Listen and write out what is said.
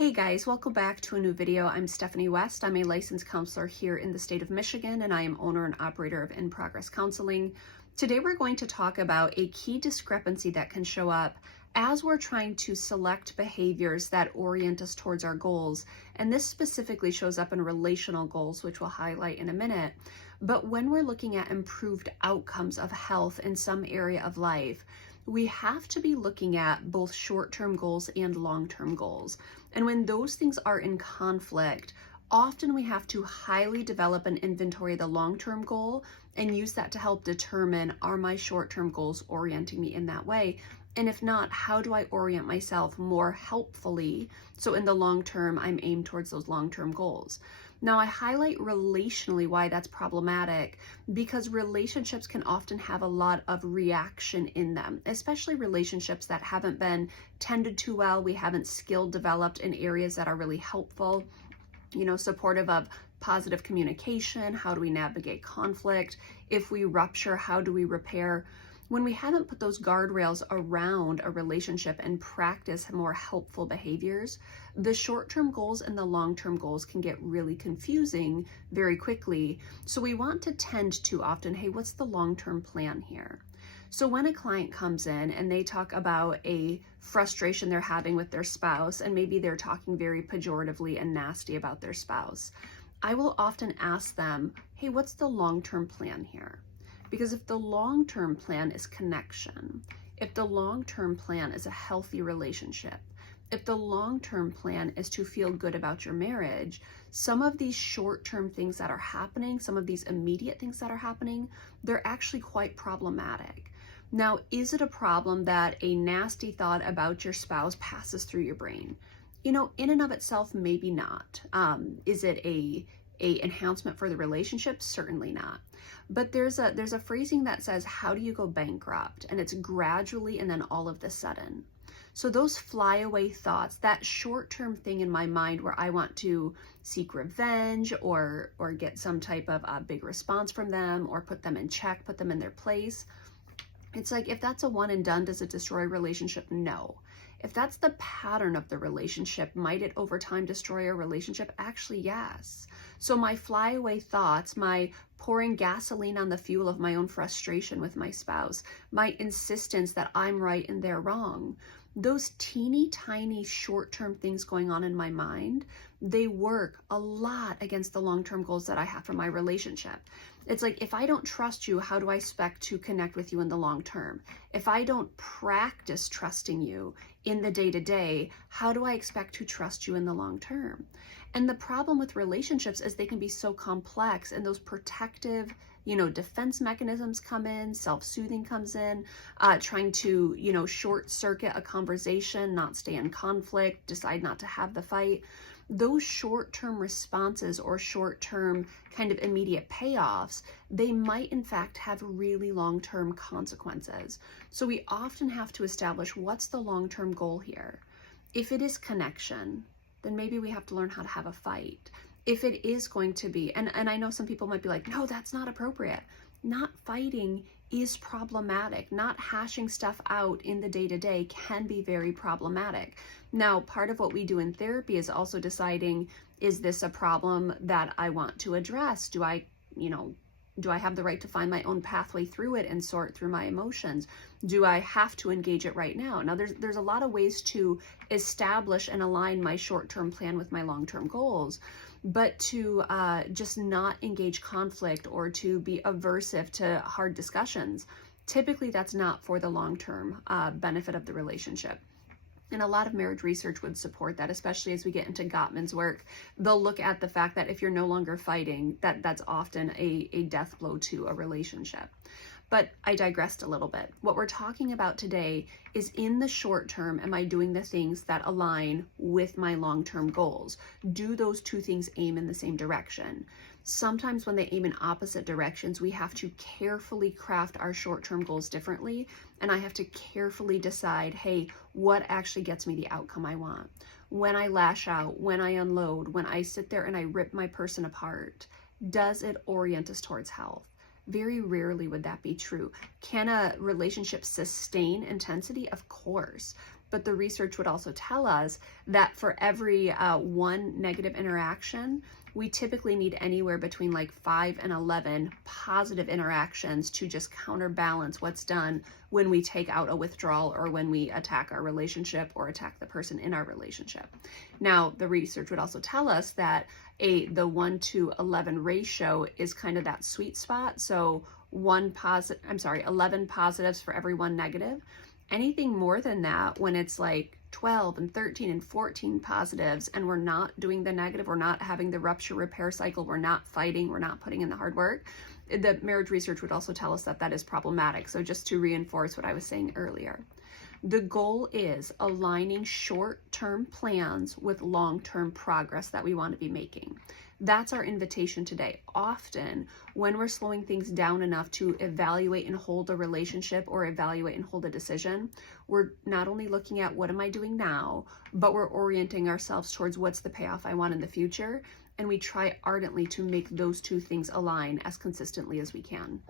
Hey guys, welcome back to a new video. I'm Stephanie West. I'm a licensed counselor here in the state of Michigan, and I am owner and operator of In Progress Counseling. Today we're going to talk about a key discrepancy that can show up as we're trying to select behaviors that orient us towards our goals. And this specifically shows up in relational goals, which we'll highlight in a minute. But when we're looking at improved outcomes of health in some area of life, we have to be looking at both short-term goals and long-term goals. And when those things are in conflict, often we have to highly develop and inventory the long-term goal and use that to help determine, are my short-term goals orienting me in that way? And if not, how do I orient myself more helpfully so in the long term I'm aimed towards those long-term goals? Now, I highlight relationally why that's problematic because relationships can often have a lot of reaction in them, especially relationships that haven't been tended to well. We haven't skill developed in areas that are really helpful, supportive of positive communication. How do we navigate conflict? If we rupture, how do we repair? When we haven't put those guardrails around a relationship and practice more helpful behaviors, the short-term goals and the long-term goals can get really confusing very quickly. So we want to tend to often, hey, what's the long-term plan here? So when a client comes in and they talk about a frustration they're having with their spouse, and maybe they're talking very pejoratively and nasty about their spouse, I will often ask them, hey, what's the long-term plan here? Because if the long-term plan is connection, if the long-term plan is a healthy relationship, if the long-term plan is to feel good about your marriage, some of these short-term things that are happening, some of these immediate things that are happening, they're actually quite problematic. Now, is it a problem that a nasty thought about your spouse passes through your brain? In and of itself, maybe not. Is it a enhancement for the relationship? Certainly not. But there's a phrasing that says, how do you go bankrupt? And it's gradually and then all of the sudden. So those flyaway thoughts, that short-term thing in my mind where I want to seek revenge or get some type of big response from them or put them in check, put them in their place. It's like, if that's a one and done, does it destroy a relationship? No. If that's the pattern of the relationship, might it over time destroy a relationship? Actually, yes. So my flyaway thoughts, my pouring gasoline on the fuel of my own frustration with my spouse, my insistence that I'm right and they're wrong, those teeny tiny short-term things going on in my mind, they work a lot against the long-term goals that I have for my relationship. It's like, if I don't trust you, how do I expect to connect with you in the long term? If I don't practice trusting you in the day-to-day, how do I expect to trust you in the long term? And the problem with relationships is they can be so complex, and those protective, defense mechanisms come in, self-soothing comes in, trying to, short circuit a conversation, not stay in conflict, decide not to have the fight. Those short-term responses or short-term kind of immediate payoffs, they might in fact have really long-term consequences. So we often have to establish, what's the long-term goal here? If it is connection, then maybe we have to learn how to have a fight. If it is going to be, and I know some people might be like, no, that's not appropriate. Not fighting is problematic. Not hashing stuff out in the day-to-day can be very problematic. Now, part of what we do in therapy is also deciding, is this a problem that I want to address? Do I have the right to find my own pathway through it and sort through my emotions? Do I have to engage it right now? Now, there's a lot of ways to establish and align my short-term plan with my long-term goals, but to just not engage conflict or to be aversive to hard discussions, typically that's not for the long-term benefit of the relationship. And a lot of marriage research would support that, especially as we get into Gottman's work. They'll look at the fact that if you're no longer fighting, that's often a death blow to a relationship. But I digressed a little bit. What we're talking about today is, in the short term, am I doing the things that align with my long-term goals? Do those two things aim in the same direction? Sometimes when they aim in opposite directions, we have to carefully craft our short-term goals differently. And I have to carefully decide, hey, what actually gets me the outcome I want? When I lash out, when I unload, when I sit there and I rip my person apart, does it orient us towards health? Very rarely would that be true. Can a relationship sustain intensity? Of course. but the research would also tell us that for every one negative interaction, we typically need anywhere between like 5 and 11 positive interactions to just counterbalance what's done when we take out a withdrawal or when we attack our relationship or attack the person in our relationship. Now, the research would also tell us that the 1 to 11 ratio is kind of that sweet spot. So 11 positives for every 1 negative. Anything more than that, when it's like 12 and 13 and 14 positives and we're not doing the negative, we're not having the rupture repair cycle, we're not fighting, we're not putting in the hard work, the marriage research would also tell us that that is problematic. So just to reinforce what I was saying earlier, the goal is aligning short-term plans with long-term progress that we want to be making. That's our invitation today. Often, when we're slowing things down enough to evaluate and hold a relationship or evaluate and hold a decision, we're not only looking at what am I doing now, but we're orienting ourselves towards what's the payoff I want in the future. And we try ardently to make those two things align as consistently as we can.